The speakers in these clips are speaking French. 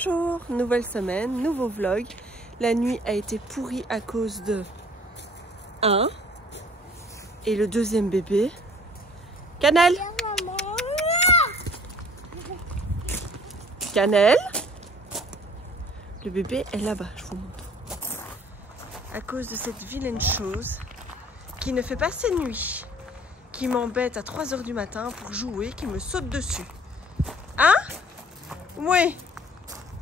Bonjour, nouvelle semaine, nouveau vlog. La nuit a été pourrie à cause de un et le deuxième bébé. Cannelle. Cannelle. Le bébé est là-bas, je vous montre. À cause de cette vilaine chose qui ne fait pas ses nuits, qui m'embête à 3 h du matin pour jouer, qui me saute dessus. Hein? Oui.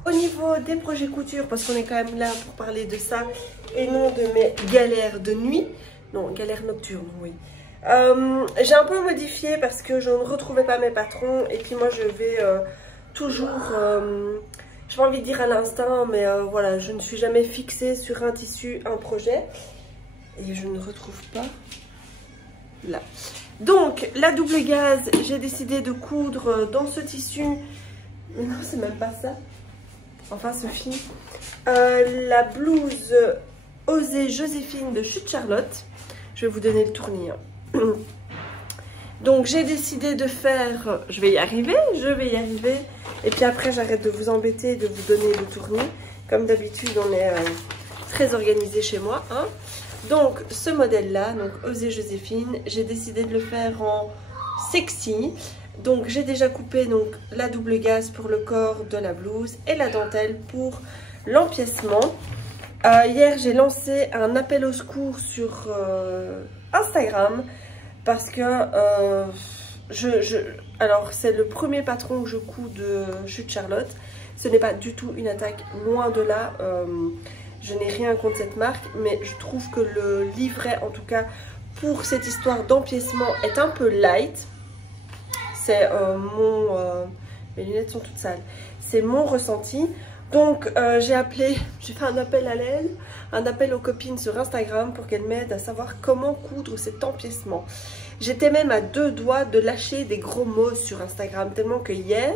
Au niveau des projets couture, parce qu'on est quand même là pour parler de ça et non de mes galères de nuit, non, galères nocturnes, oui. J'ai un peu modifié parce que je ne retrouvais pas mes patrons et puis moi je vais toujours, j'ai pas envie de dire à l'instinct, mais voilà, je ne suis jamais fixée sur un tissu, un projet et je ne retrouve pas là. Donc la double gaze, j'ai décidé de coudre dans ce tissu, mais non, c'est même pas ça. Enfin, Sophie, la blouse Osée Joséphine de Chute Charlotte. Je vais vous donner le tournis. Donc, j'ai décidé de faire... je vais y arriver. Et puis après, j'arrête de vous embêter et de vous donner le tournis. Comme d'habitude, on est très organisé chez moi. Hein. Donc, ce modèle-là, donc Osée Joséphine, j'ai décidé de le faire en sexy. Donc j'ai déjà coupé donc, la double gaze pour le corps de la blouse et la dentelle pour l'empiècement. Hier j'ai lancé un appel au secours sur Instagram parce que alors c'est le premier patron que je couds de Chute Charlotte. Ce n'est pas du tout une attaque, loin de là. Je n'ai rien contre cette marque, mais je trouve que le livret, en tout cas pour cette histoire d'empiècement, est un peu light. C'est mes lunettes sont toutes sales. C'est mon ressenti. Donc j'ai fait un appel à l'aide, un appel aux copines sur Instagram pour qu'elles m'aident à savoir comment coudre cet empiècement. J'étais même à 2 doigts de lâcher des gros mots sur Instagram, tellement que hier,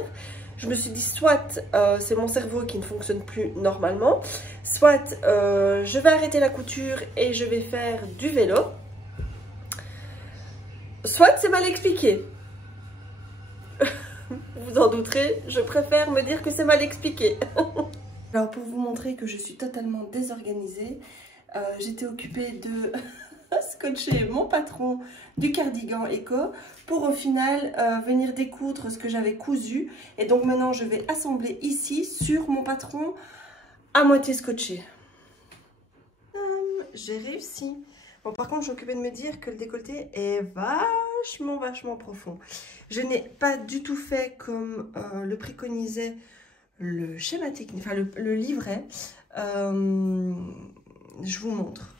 je me suis dit soit c'est mon cerveau qui ne fonctionne plus normalement, soit je vais arrêter la couture et je vais faire du vélo, soit c'est mal expliqué. Vous en douterez, je préfère me dire que c'est mal expliqué. Alors pour vous montrer que je suis totalement désorganisée, j'étais occupée de scotcher mon patron du cardigan Eco pour au final venir découdre ce que j'avais cousu. Et donc maintenant je vais assembler ici sur mon patron à moitié scotché. J'ai réussi. Bon, par contre, je suis occupée de me dire que le décolleté est vachement profond. Je n'ai pas du tout fait comme le préconisait le schéma technique, enfin le livret. Je vous montre.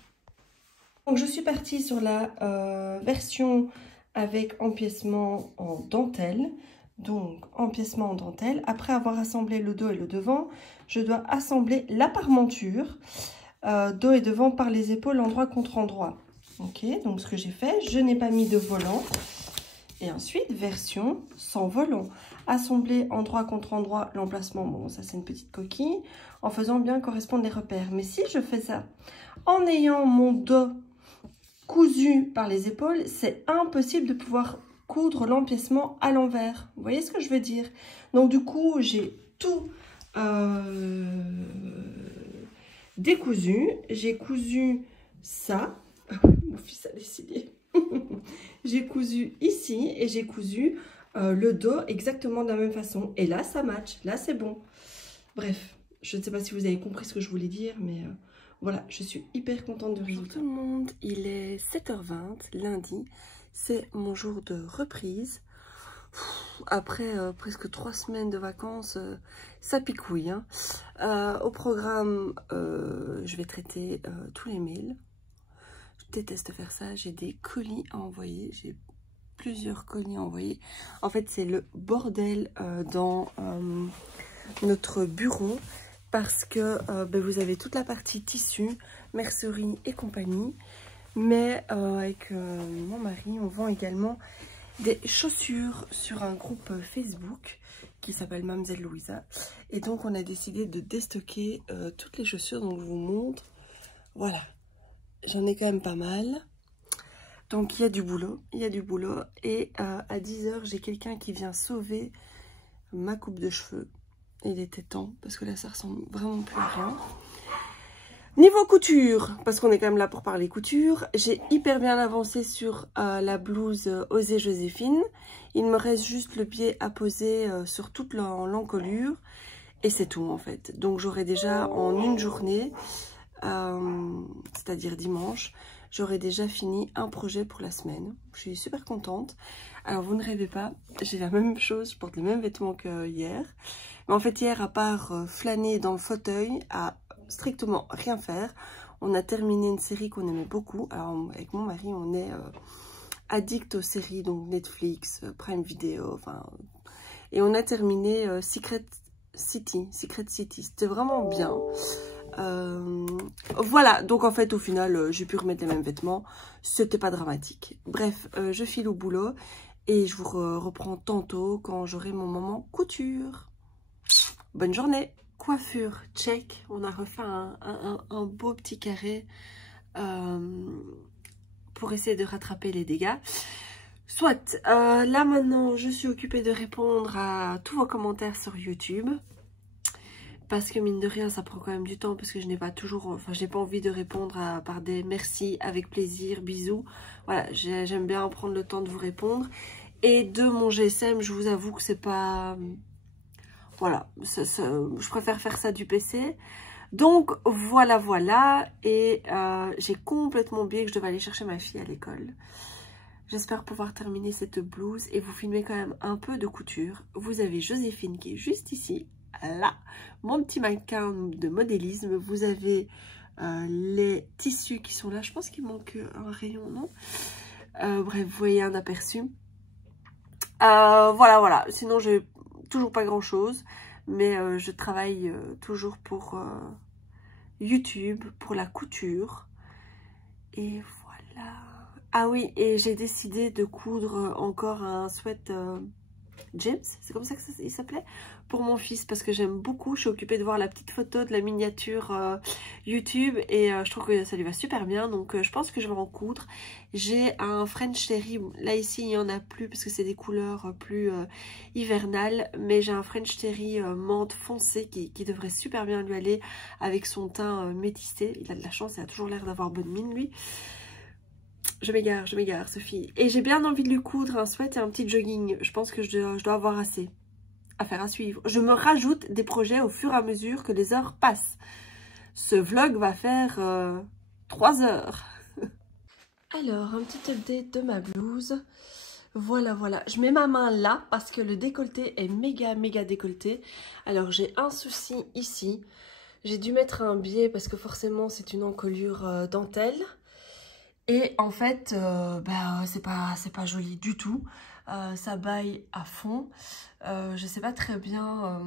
Donc, je suis partie sur la version avec empiècement en dentelle. Donc, empiècement en dentelle. Après avoir assemblé le dos et le devant, je dois assembler la parmenture. Dos et devant par les épaules endroit contre endroit. Ok, donc ce que j'ai fait, je n'ai pas mis de volant. Et ensuite, version sans volant. Assembler endroit contre endroit l'emplacement. Bon, ça c'est une petite coquille. En faisant bien correspondre les repères. Mais si je fais ça en ayant mon dos cousu par les épaules, c'est impossible de pouvoir coudre l'empiècement à l'envers. Vous voyez ce que je veux dire? Donc du coup, j'ai tout... décousu, j'ai cousu ça, mon fils a décidé, j'ai cousu ici et j'ai cousu le dos exactement de la même façon et là ça match, là c'est bon. Bref, je ne sais pas si vous avez compris ce que je voulais dire, mais voilà, je suis hyper contente du résultat. Bonjour tout le monde, il est 7 h 20, lundi, c'est mon jour de reprise. Après presque 3 semaines de vacances, ça picouille. Hein. Au programme, je vais traiter tous les mails. Je déteste faire ça. J'ai des colis à envoyer. J'ai plusieurs colis à envoyer. En fait, c'est le bordel dans notre bureau parce que vous avez toute la partie tissu, mercerie et compagnie. Mais avec mon mari, on vend également des chaussures sur un groupe Facebook qui s'appelle Mademoiselle Louisa. Et donc on a décidé de déstocker toutes les chaussures. Donc je vous montre. Voilà. J'en ai quand même pas mal. Donc il y a du boulot. Et à 10 h, j'ai quelqu'un qui vient sauver ma coupe de cheveux. Il était temps, parce que là, ça ressemble vraiment plus à rien. Niveau couture, parce qu'on est quand même là pour parler couture, j'ai hyper bien avancé sur la blouse Osée Joséphine. Il me reste juste le pied à poser sur toute l'encolure. Et c'est tout en fait. Donc j'aurai déjà en une journée, c'est-à-dire dimanche, j'aurai déjà fini un projet pour la semaine. Je suis super contente. Alors vous ne rêvez pas, j'ai la même chose, je porte les mêmes vêtements que hier. Mais en fait hier, à part flâner dans le fauteuil, à strictement rien faire, on a terminé une série qu'on aimait beaucoup. Alors avec mon mari, on est addict aux séries, donc Netflix, Prime Video, enfin... Et on a terminé Secret City, c'était vraiment bien. Voilà, donc en fait au final j'ai pu remettre les mêmes vêtements, c'était pas dramatique. Bref, je file au boulot et je vous reprends tantôt quand j'aurai mon moment couture. Bonne journée. Coiffure, check, on a refait un beau petit carré pour essayer de rattraper les dégâts. Soit, là maintenant je suis occupée de répondre à tous vos commentaires sur YouTube. Parce que mine de rien, ça prend quand même du temps parce que je n'ai pas toujours... Enfin, je n'ai pas envie de répondre par des merci, avec plaisir, bisous. Voilà, j'aime bien prendre le temps de vous répondre. Et de mon GSM, je vous avoue que c'est pas... Voilà, je préfère faire ça du PC. Donc, voilà. Et j'ai complètement oublié que je devais aller chercher ma fille à l'école. J'espère pouvoir terminer cette blouse et vous filmer quand même un peu de couture. Vous avez Joséphine qui est juste ici. Là, mon petit mannequin de modélisme. Vous avez les tissus qui sont là. Je pense qu'il manque un rayon, non? Bref, vous voyez un aperçu. Voilà. Sinon, j'ai toujours pas grand chose. Mais je travaille toujours pour YouTube, pour la couture. Et voilà. Ah oui, et j'ai décidé de coudre encore un sweat James, c'est comme ça que il s'appelait, pour mon fils, parce que j'aime beaucoup. Je suis occupée de voir la petite photo de la miniature YouTube et je trouve que ça lui va super bien, donc je pense que je vais en coudre. J'ai un French Terry, là ici il n'y en a plus parce que c'est des couleurs plus hivernales, mais j'ai un French Terry menthe foncé qui devrait super bien lui aller avec son teint métissé. Il a de la chance, il a toujours l'air d'avoir bonne mine lui. Je m'égare, Sophie. Et j'ai bien envie de lui coudre un sweat et un petit jogging. Je pense que je dois avoir assez. Affaire à suivre. Je me rajoute des projets au fur et à mesure que les heures passent. Ce vlog va faire 3 heures. Alors, un petit update de ma blouse. Voilà. Je mets ma main là parce que le décolleté est méga décolleté. Alors, j'ai un souci ici. J'ai dû mettre un biais parce que forcément, c'est une encolure dentelle. Et en fait, c'est pas joli du tout. Ça baille à fond. Je sais pas très bien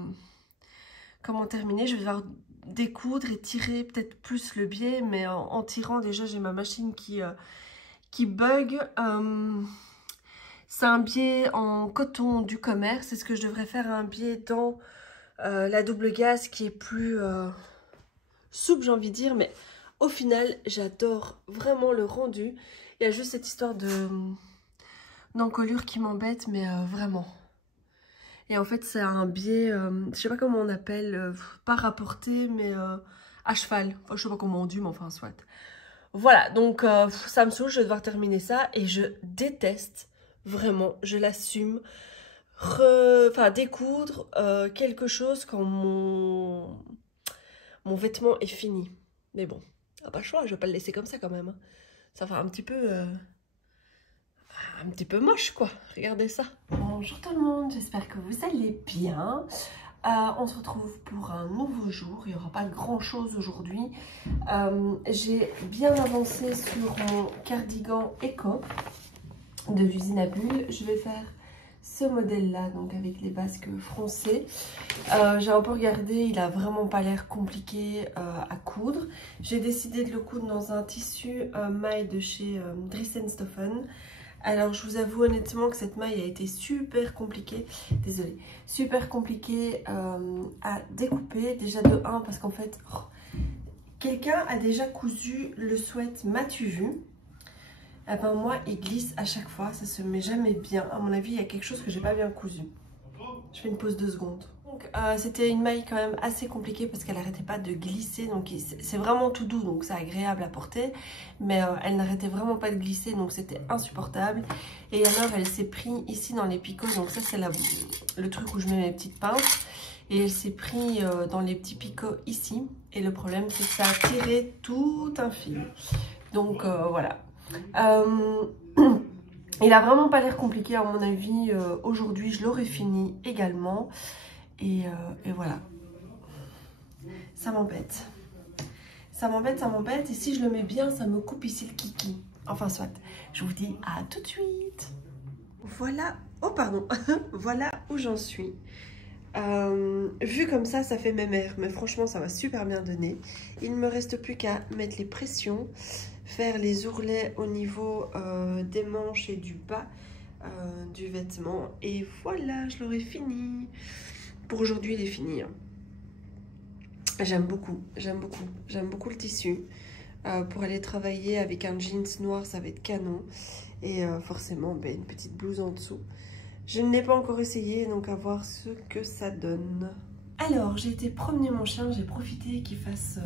comment terminer. Je vais devoir découdre et tirer peut-être plus le biais. Mais en tirant, déjà, j'ai ma machine qui bug. C'est un biais en coton du commerce. Est-ce que je devrais faire un biais dans la double gaze qui est plus souple, j'ai envie de dire. Mais au final, j'adore vraiment le rendu. Il y a juste cette histoire d'encolure qui m'embête, mais vraiment. Et en fait, c'est un biais, je sais pas comment on appelle, pas rapporté, mais à cheval. Enfin, je sais pas comment on dit, mais enfin, soit. Voilà, donc ça me saoule, je vais devoir terminer ça. Et je déteste, vraiment, je l'assume, découdre quelque chose quand mon vêtement est fini. Mais bon. Ah pas le choix, je vais pas le laisser comme ça quand même. Hein. Ça fait un petit peu moche quoi. Regardez ça. Bonjour tout le monde, j'espère que vous allez bien. On se retrouve pour un nouveau jour. Il n'y aura pas grand chose aujourd'hui. J'ai bien avancé sur mon cardigan Eco de l'usine à bulles. Je vais faire ce modèle là, donc avec les basques froncées. J'ai un peu regardé, il a vraiment pas l'air compliqué à coudre. J'ai décidé de le coudre dans un tissu maille de chez Dries & Stoffen. Alors je vous avoue honnêtement que cette maille a été super compliquée, désolée, super compliquée à découper. Déjà de 1 parce qu'en fait, quelqu'un a déjà cousu le sweat M'as-tu vu? Eh ben moi il glisse à chaque fois, ça se met jamais bien. À mon avis il y a quelque chose que j'ai pas bien cousu. Je fais une pause 2 secondes. Donc c'était une maille quand même assez compliquée parce qu'elle n'arrêtait pas de glisser. Donc c'est vraiment tout doux, donc c'est agréable à porter. Mais elle n'arrêtait vraiment pas de glisser, donc c'était insupportable. Et alors elle s'est pris ici dans les picots. Donc ça c'est le truc où je mets mes petites pinces. Et elle s'est pris dans les petits picots ici. Et le problème c'est que ça a tiré tout un fil. Donc voilà. Il a vraiment pas l'air compliqué à mon avis. Aujourd'hui je l'aurais fini également. Et voilà. Ça m'embête. Ça m'embête, ça m'embête. Et si je le mets bien, ça me coupe ici le kiki. Enfin soit. Je vous dis à tout de suite. Voilà. Oh pardon. Voilà où j'en suis. Vu comme ça fait mémère, mais franchement ça va super bien donner. Il ne me reste plus qu'à mettre les pressions, faire les ourlets au niveau des manches et du bas du vêtement, et voilà, je l'aurai fini. Pour aujourd'hui il est fini, hein. J'aime beaucoup le tissu. Pour aller travailler avec un jeans noir ça va être canon, et forcément une petite blouse en dessous. Je ne l'ai pas encore essayé, donc à voir ce que ça donne. Alors, j'ai été promener mon chien, j'ai profité qu'il fasse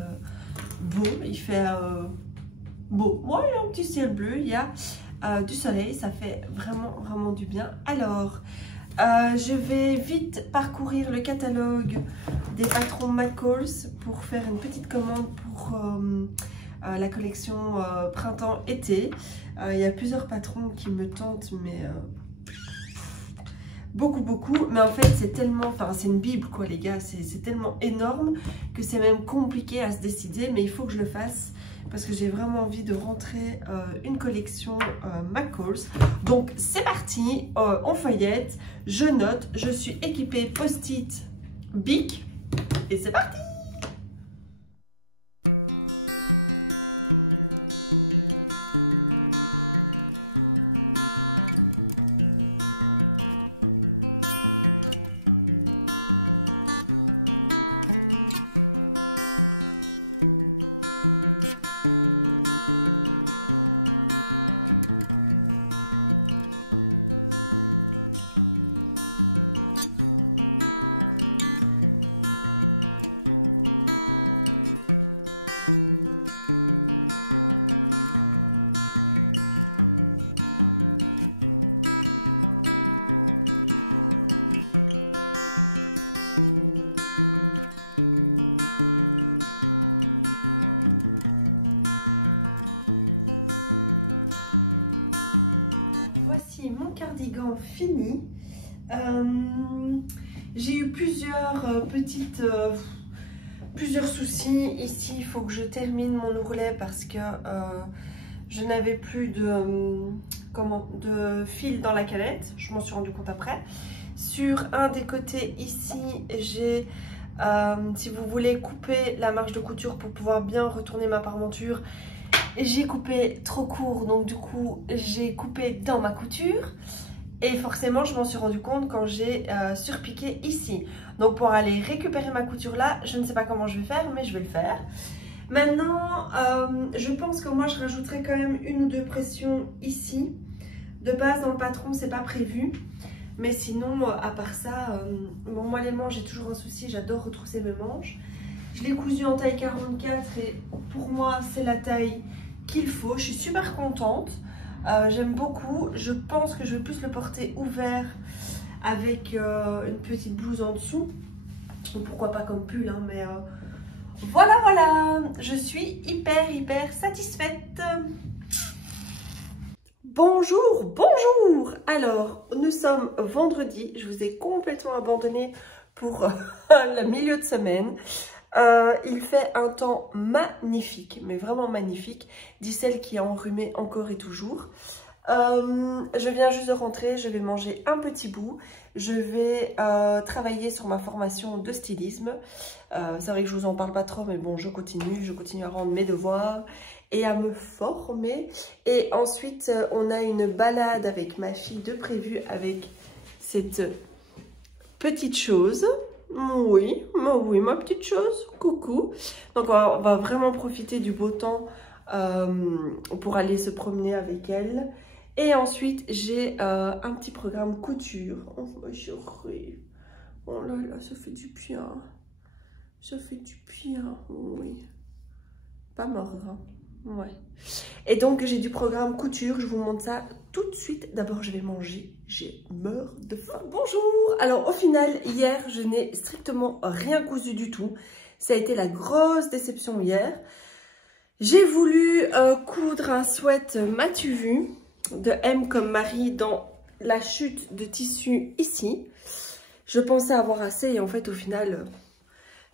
beau. Il fait beau. Moi, il y a un petit ciel bleu, il y a du soleil, ça fait vraiment du bien. Alors, je vais vite parcourir le catalogue des patrons McCalls pour faire une petite commande pour la collection printemps-été. Il y a plusieurs patrons qui me tentent, mais... beaucoup, mais en fait c'est tellement, enfin c'est une bible quoi les gars, c'est tellement énorme que c'est même compliqué à se décider, mais il faut que je le fasse parce que j'ai vraiment envie de rentrer une collection McCalls. Donc c'est parti, on feuillette, je note, je suis équipée post-it bic et c'est parti. Voici mon cardigan fini. J'ai eu plusieurs soucis ici. Il faut que je termine mon ourlet parce que je n'avais plus de fil dans la canette. Je m'en suis rendu compte après. Sur un des côtés ici, j'ai, si vous voulez, couper la marge de couture pour pouvoir bien retourner ma parmenture. J'ai coupé trop court, donc du coup j'ai coupé dans ma couture et forcément je m'en suis rendu compte quand j'ai surpiqué ici. Donc pour aller récupérer ma couture là, je ne sais pas comment je vais faire, mais je vais le faire. Maintenant je pense que moi je rajouterai quand même une ou deux pressions ici. De base dans le patron c'est pas prévu, mais sinon à part ça, bon, moi les manches j'ai toujours un souci, j'adore retrousser mes manches. Je l'ai cousu en taille 44 et pour moi c'est la taille qu'il faut. Je suis super contente, j'aime beaucoup. Je pense que je vais plus le porter ouvert avec une petite blouse en dessous, ou pourquoi pas comme pull, hein, mais voilà, je suis hyper satisfaite. Bonjour. Alors nous sommes vendredi, je vous ai complètement abandonné pour le milieu de semaine. Il fait un temps magnifique, mais vraiment magnifique, dit celle qui est enrhumée encore et toujours. Je viens juste de rentrer, je vais manger un petit bout, je vais travailler sur ma formation de stylisme. C'est vrai que je vous en parle pas trop, mais bon, je continue à rendre mes devoirs et à me former. Et ensuite, on a une balade avec ma fille de prévu avec cette petite chose. Oui, ma petite chose, coucou. Donc on va vraiment profiter du beau temps pour aller se promener avec elle. Et ensuite j'ai un petit programme couture. Oh ma chérie, Oh là là, ça fait du bien. Ça fait du bien, oui. Pas mordre, hein. Ouais. Et donc, j'ai du programme couture. Je vous montre ça tout de suite. D'abord, je vais manger. J'ai meurs de faim. Bonjour. Alors, au final, hier, je n'ai strictement rien cousu du tout. Ça a été la grosse déception hier. J'ai voulu coudre un sweat M'as-tu vu de M comme Marie dans la chute de tissu ici. Je pensais avoir assez et en fait, au final...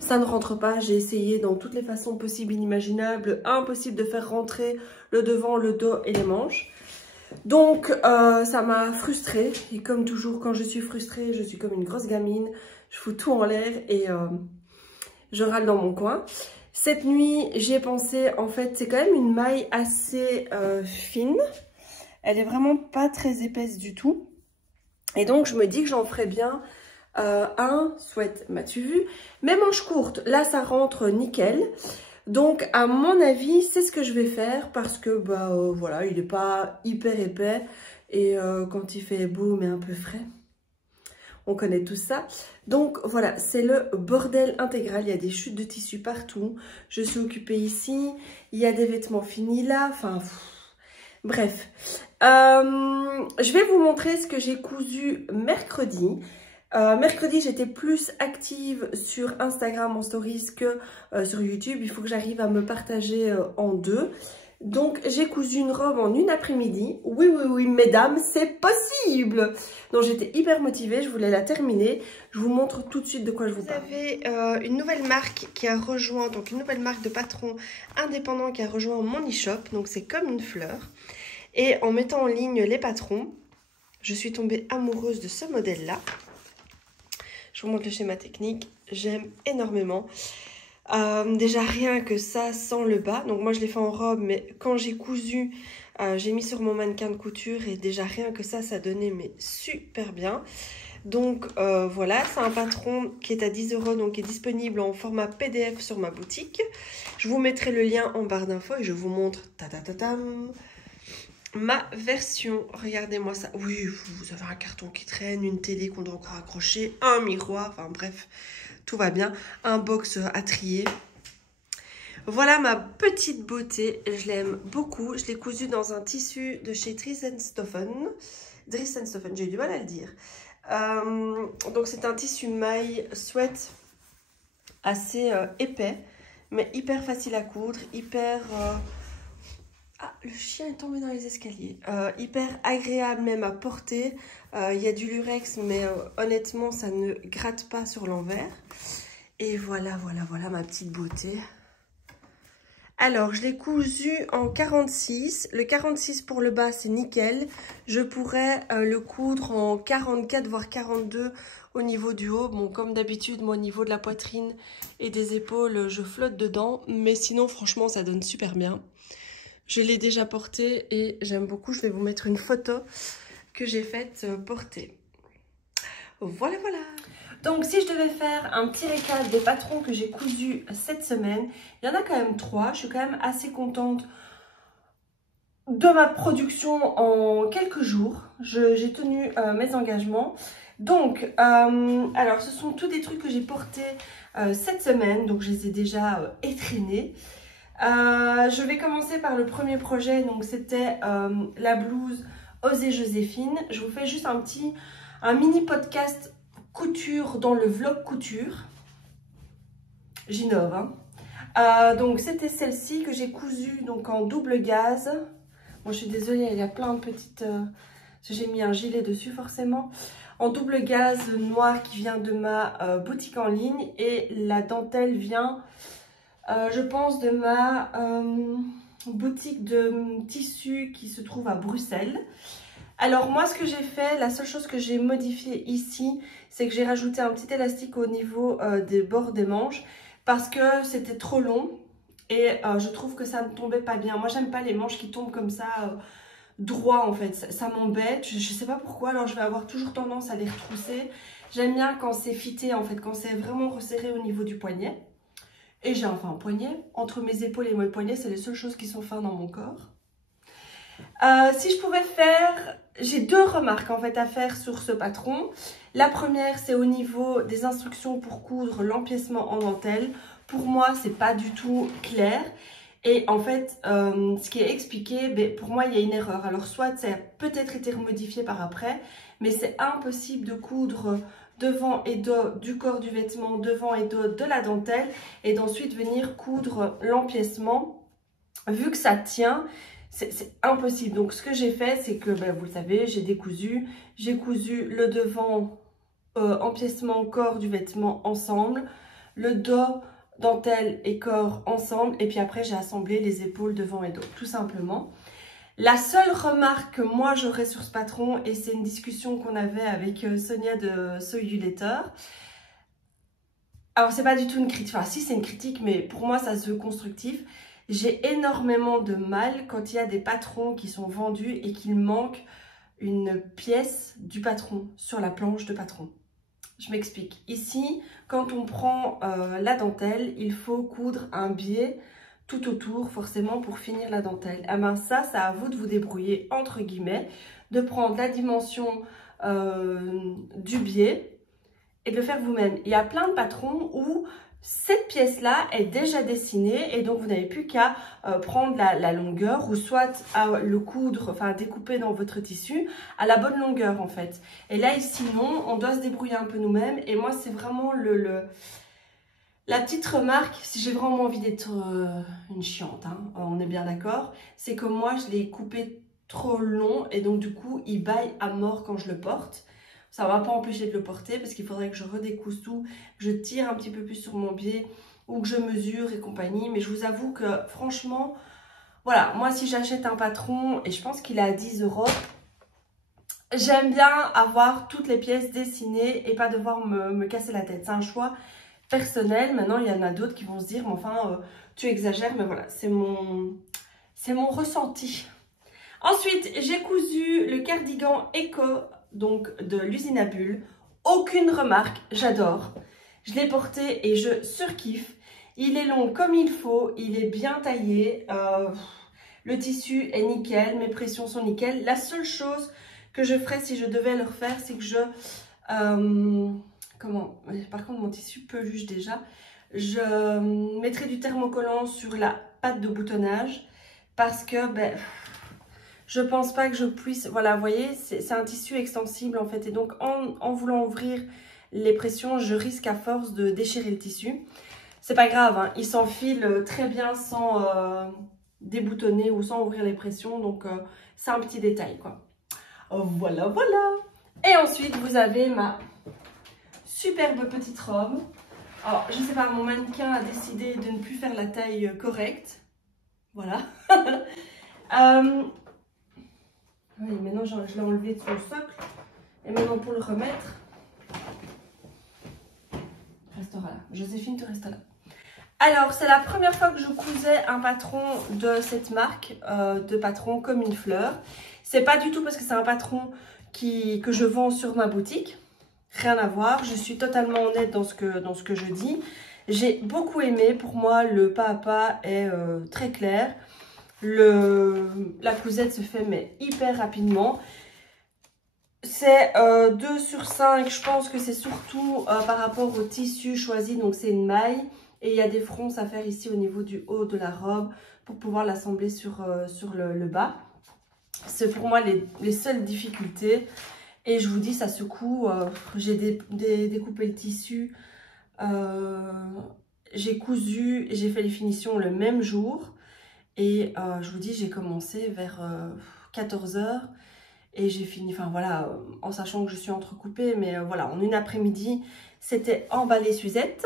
ça ne rentre pas, j'ai essayé dans toutes les façons possibles et inimaginables. Impossible de faire rentrer le devant, le dos et les manches. Donc, ça m'a frustrée. Et comme toujours, quand je suis frustrée, je suis comme une grosse gamine. Je fous tout en l'air et je râle dans mon coin. Cette nuit, j'ai pensé, en fait, c'est quand même une maille assez fine. Elle est vraiment pas très épaisse du tout. Et donc, je me dis que j'en ferais bien... un sweat, m'as-tu vu? Mes manches courtes, là ça rentre nickel. Donc à mon avis, c'est ce que je vais faire parce que voilà, il n'est pas hyper épais et quand il fait beau mais un peu frais, on connaît tout ça. Donc voilà, c'est le bordel intégral. Il y a des chutes de tissu partout. Je suis occupée ici. Il y a des vêtements finis là. Enfin, bref. Je vais vous montrer ce que j'ai cousu mercredi. Mercredi, j'étais plus active sur Instagram en stories que sur YouTube. Il faut que j'arrive à me partager en deux. Donc, j'ai cousu une robe en une après-midi. Oui, oui, oui, mesdames, c'est possible. Donc, j'étais hyper motivée. Je voulais la terminer. Je vous montre tout de suite de quoi je vous parle. Vous avez une nouvelle marque qui a rejoint, donc une nouvelle marque de patron indépendant qui a rejoint mon e-shop. Donc, c'est comme une fleur. Et en mettant en ligne les patrons, je suis tombée amoureuse de ce modèle-là. Je vous montre le schéma technique, j'aime énormément. Déjà rien que ça sans le bas. Donc moi je l'ai fait en robe, mais quand j'ai cousu, j'ai mis sur mon mannequin de couture et déjà rien que ça donnait mais super bien. Donc voilà, c'est un patron qui est à 10 €, donc qui est disponible en format PDF sur ma boutique. Je vous mettrai le lien en barre d'infos et je vous montre ma version. Regardez-moi ça. Oui, vous avez un carton qui traîne, une télé qu'on doit encore accrocher, un miroir, enfin bref, tout va bien. Un box à trier. Voilà ma petite beauté, je l'aime beaucoup. Je l'ai cousue dans un tissu de chez Dries-en-Stoffen. Dries-en-Stoffen, j'ai eu du mal à le dire. Donc c'est un tissu maille sweat assez épais, mais hyper facile à coudre, hyper... Ah, le chien est tombé dans les escaliers. Hyper agréable même à porter. Il y a du lurex, mais honnêtement, ça ne gratte pas sur l'envers. Et voilà, voilà ma petite beauté. Alors, je l'ai cousu en 46. Le 46 pour le bas, c'est nickel. Je pourrais le coudre en 44, voire 42 au niveau du haut. Bon, comme d'habitude, moi, au niveau de la poitrine et des épaules, je flotte dedans. Mais sinon, franchement, ça donne super bien. Je l'ai déjà porté et j'aime beaucoup. Je vais vous mettre une photo que j'ai faite porter. Voilà, voilà. Donc, si je devais faire un petit récap des patrons que j'ai cousus cette semaine, il y en a quand même 3. Je suis quand même assez contente de ma production en quelques jours. J'ai tenu mes engagements. Donc, alors, ce sont tous des trucs que j'ai portés cette semaine. Donc, je les ai déjà étrenés. Je vais commencer par le premier projet, donc c'était la blouse Osez Joséphine. Je vous fais juste un mini podcast couture dans le vlog couture. J'innove, hein. Donc c'était celle-ci que j'ai cousue donc en double gaze. Moi je suis désolée, il y a plein de petites... j'ai mis un gilet dessus forcément. En double gaze noir qui vient de ma boutique en ligne et la dentelle vient... je pense de ma boutique de tissus qui se trouve à Bruxelles. Alors moi ce que j'ai fait, la seule chose que j'ai modifiée ici, c'est que j'ai rajouté un petit élastique au niveau des bords des manches parce que c'était trop long et je trouve que ça ne tombait pas bien. Moi j'aime pas les manches qui tombent comme ça droit en fait, ça m'embête, je sais pas pourquoi, alors je vais avoir toujours tendance à les retrousser. J'aime bien quand c'est fité en fait, quand c'est vraiment resserré au niveau du poignet. Et j'ai enfin un poignet. Entre mes épaules et mes poignets, c'est les seules choses qui sont fines dans mon corps. Si je pouvais faire, j'ai deux remarques en fait à faire sur ce patron. La première, c'est au niveau des instructions pour coudre l'empiècement en dentelle. Pour moi, c'est pas du tout clair. Et en fait, ce qui est expliqué, ben, pour moi, il y a une erreur. Alors, soit ça a peut-être été modifié par après, mais c'est impossible de coudre devant et dos du corps du vêtement, devant et dos de la dentelle, et d'ensuite venir coudre l'empiècement. Vu que ça tient, c'est impossible. Donc, ce que j'ai fait, c'est que, ben, vous le savez, j'ai cousu le devant empiècement corps du vêtement ensemble, le dos dentelle et corps ensemble, et puis après j'ai assemblé les épaules devant et dos, tout simplement. La seule remarque que moi j'aurais sur ce patron, et c'est une discussion qu'on avait avec Sonia de So You Later, alors c'est pas du tout une critique, enfin si c'est une critique, mais pour moi ça se veut constructif. J'ai énormément de mal quand il y a des patrons qui sont vendus et qu'il manque une pièce du patron sur la planche de patron. Je m'explique. Ici, quand on prend la dentelle, il faut coudre un biais tout autour, forcément, pour finir la dentelle. Ah ben ça, c'est à vous de vous débrouiller, entre guillemets, de prendre la dimension du biais et de le faire vous-même. Il y a plein de patrons où cette pièce-là est déjà dessinée et donc vous n'avez plus qu'à prendre la longueur ou soit à le coudre, enfin à découper dans votre tissu à la bonne longueur en fait. Et là, sinon, on doit se débrouiller un peu nous-mêmes et moi, c'est vraiment la petite remarque, si j'ai vraiment envie d'être une chiante, hein, on est bien d'accord, c'est que moi, je l'ai coupé trop long et donc du coup, il baille à mort quand je le porte. Ça ne va pas empêcher de le porter parce qu'il faudrait que je redécouse tout, que je tire un petit peu plus sur mon biais ou que je mesure et compagnie. Mais je vous avoue que franchement, voilà, moi si j'achète un patron et je pense qu'il est à 10 €, j'aime bien avoir toutes les pièces dessinées et pas devoir me casser la tête. C'est un choix personnel. Maintenant, il y en a d'autres qui vont se dire, mais enfin, tu exagères. Mais voilà, c'est mon ressenti. Ensuite, j'ai cousu le cardigan Eco, donc de l'usine à bulles. Aucune remarque, j'adore. Je l'ai porté et je surkiffe. Il est long comme il faut, il est bien taillé. Le tissu est nickel, mes pressions sont nickel. La seule chose que je ferais si je devais le refaire, c'est que je... par contre, mon tissu peluche déjà. Je mettrais du thermocollant sur la patte de boutonnage parce que... ben, je pense pas que je puisse, voilà, vous voyez, c'est un tissu extensible en fait. Et donc, en voulant ouvrir les pressions, je risque à force de déchirer le tissu. C'est pas grave, hein, il s'enfile très bien sans déboutonner ou sans ouvrir les pressions. Donc, c'est un petit détail, quoi. Voilà, voilà. Et ensuite, vous avez ma superbe petite robe. Alors, je sais pas, mon mannequin a décidé de ne plus faire la taille correcte. Voilà. Oui, maintenant je l'ai enlevé de son socle. Et maintenant pour le remettre, restera là. Joséphine, tu restes là. Alors, c'est la première fois que je cousais un patron de cette marque, de patron comme une fleur. C'est pas du tout parce que c'est un patron que je vends sur ma boutique. Rien à voir. Je suis totalement honnête dans ce que je dis. J'ai beaucoup aimé. Pour moi, le pas à pas est très clair. La cousette se fait mais hyper rapidement. C'est 2 sur 5. Je pense que c'est surtout par rapport au tissu choisi. Donc c'est une maille. Et il y a des fronces à faire ici au niveau du haut de la robe pour pouvoir l'assembler sur le bas. C'est pour moi les seules difficultés. Et je vous dis, ça secoue. J'ai découpé le tissu. J'ai cousu et j'ai fait les finitions le même jour. Et je vous dis, j'ai commencé vers 14 h et j'ai fini, enfin voilà, en sachant que je suis entrecoupée, mais voilà, en une après-midi, c'était emballé Suzette.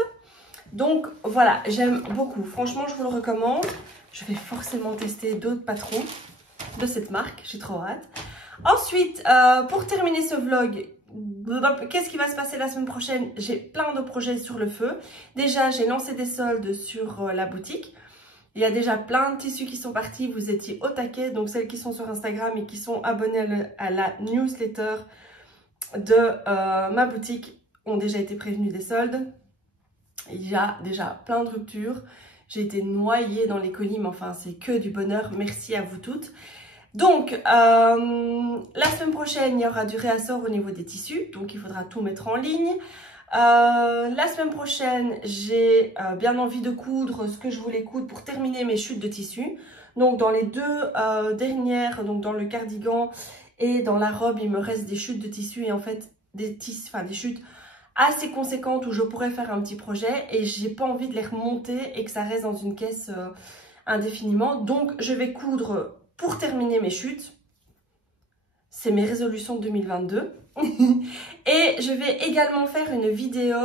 Donc voilà, j'aime beaucoup. Franchement, je vous le recommande. Je vais forcément tester d'autres patrons de cette marque. J'ai trop hâte. Ensuite, pour terminer ce vlog, qu'est-ce qui va se passer la semaine prochaine? J'ai plein de projets sur le feu. Déjà, j'ai lancé des soldes sur la boutique. Il y a déjà plein de tissus qui sont partis, vous étiez au taquet. Donc celles qui sont sur Instagram et qui sont abonnées à la newsletter de ma boutique ont déjà été prévenues des soldes. Il y a déjà plein de ruptures. J'ai été noyée dans les colis, mais enfin c'est que du bonheur. Merci à vous toutes. Donc, la semaine prochaine, il y aura du réassort au niveau des tissus. Donc, il faudra tout mettre en ligne. La semaine prochaine, j'ai bien envie de coudre ce que je voulais coudre pour terminer mes chutes de tissu. Donc, dans les deux dernières, donc dans le cardigan et dans la robe, il me reste des chutes de tissu et en fait, des chutes assez conséquentes où je pourrais faire un petit projet et j'ai pas envie de les remonter et que ça reste dans une caisse indéfiniment. Donc, je vais coudre pour terminer mes chutes. C'est mes résolutions de 2022. Et je vais également faire une vidéo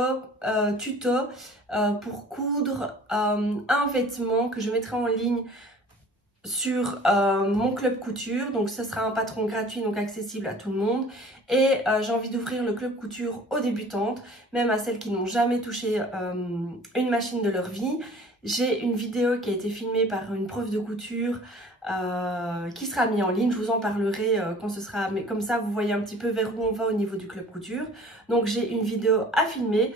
tuto pour coudre un vêtement que je mettrai en ligne sur mon club couture. Donc ce sera un patron gratuit, donc accessible à tout le monde. Et j'ai envie d'ouvrir le club couture aux débutantes, même à celles qui n'ont jamais touché une machine de leur vie. J'ai une vidéo qui a été filmée par une prof de couture qui sera mise en ligne. Je vous en parlerai quand ce sera, mais comme ça vous voyez un petit peu vers où on va au niveau du club couture. Donc j'ai une vidéo à filmer.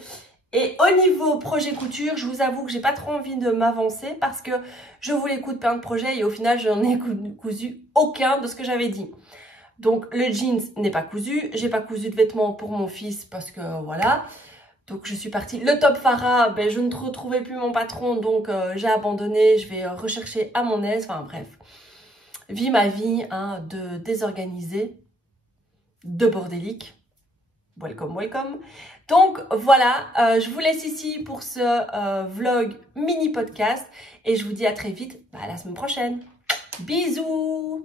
Et au niveau projet couture, je vous avoue que j'ai pas trop envie de m'avancer parce que je voulais coudre plein de projets et au final je n'en ai cousu aucun de ce que j'avais dit. Donc le jeans n'est pas cousu, j'ai pas cousu de vêtements pour mon fils parce que voilà. Donc je suis partie. Le top Farah, ben, je ne retrouvais plus mon patron donc j'ai abandonné, je vais rechercher à mon aise. Enfin bref, vis ma vie hein, de désorganisée, de bordélique. Welcome, welcome. Donc voilà, je vous laisse ici pour ce vlog mini podcast et je vous dis à très vite à la semaine prochaine. Bisous!